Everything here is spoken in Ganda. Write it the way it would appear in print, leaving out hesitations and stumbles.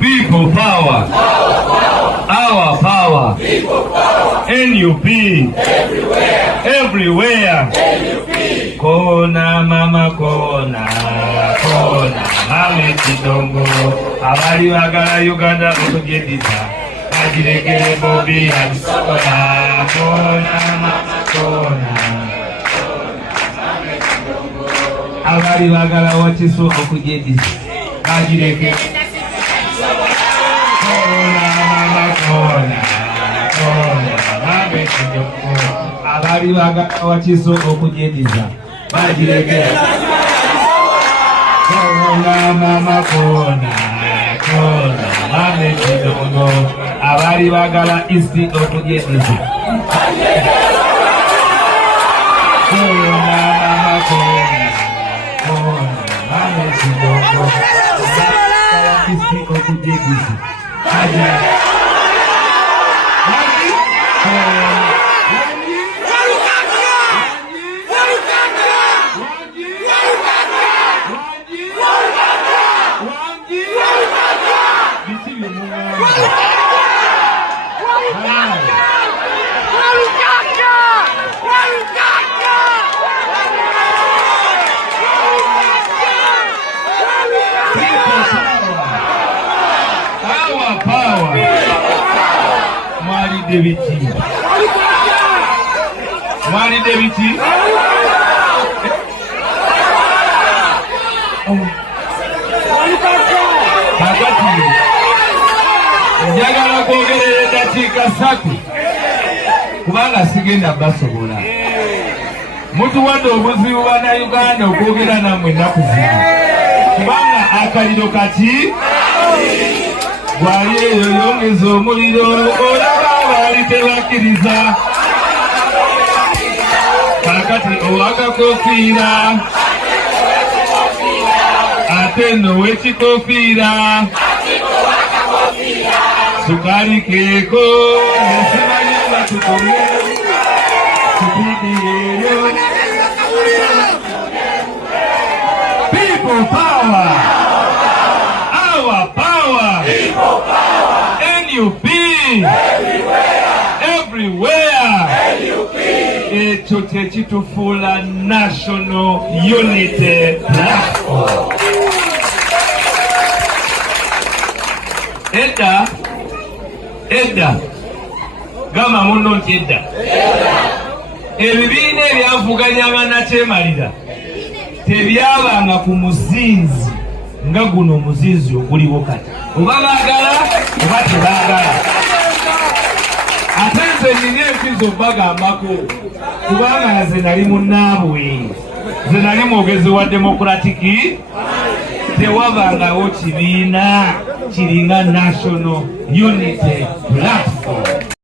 People power. Our power. NUP. Everywhere. Kona mama kona. Kona mame kidongo. Abali bagala Uganda okujediza. Ajirekere bobi abisokola. Kona mama kona. Abali bagala wachiso okujediza. Ajirekere. Abali bagala wachiso okujediza bajiregera kona mama kona kona mame kidongo abali bagala isti okujediza kona mama kona kona mame kidongo isti okujediza Mwali Debiti. Kakati. Njagala kwogerera eddakiika 3 kubanga sigenda basobola. Mutuwadde obuzibu bannayuganda okwogera nammwe ennaku zino. Kubanga akaliro kati gwali eyo yongeza omuliro olaba baali tebakkiriza. Kakati owakakofiira ate nno w'ekikofiira sukali keeko nesimanyi batukomye supidi eyo. People power. Our power. NUP. Everywhere. Ekyo kyekitufuula National Unity Platform. Edda gamba munno nti edda ebibiina ebyavuganya bannakyemalira tebyabanga ku muzinzi nga guno omuzinzi oguliwo kati. Oba baagala oba tebaagala. Ate nze nina empizo bagambako kubanga nze nali munnaabwe, nze nali mwogezi wa Democratic. Tewabangawo kibiina kiringa National Unity Platform.